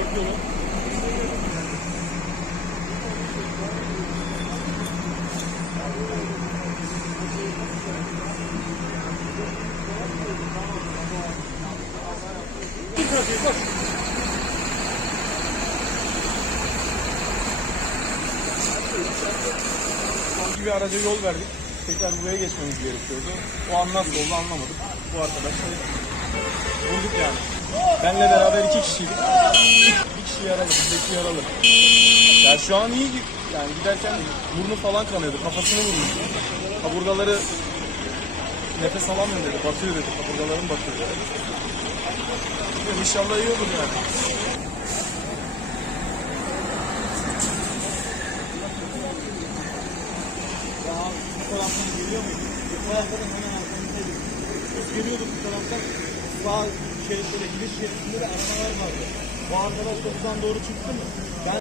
Bekliyorum. Sanki bir araca yol verdik. Tekrar buraya geçmemiz gerekiyordu. O an nasıl oldu anlamadık. Bu arkadaşlar vurduk yani. Benle beraber iki kişiydik. Bir kişi yaralı, bizdeki yaralı. Yani şu an iyi yani giderken burnu falan kanıyordu, kafasını vurmuş. Kaburgaları nefes alamıyor dedi, batıyor dedi, kaburgalarım batıyor dedi. Bilmiyorum, İnşallah iyi olur yani. Bu taraftan geliyor muydu? Bu taraftan hemen arkamızdaydı. Biz geliyorduk bu taraftan. Sağ şeritte de, giriş şeridinde de arabalar vardı. Bu arkadaş da buradan doğru çıktı mı? Ben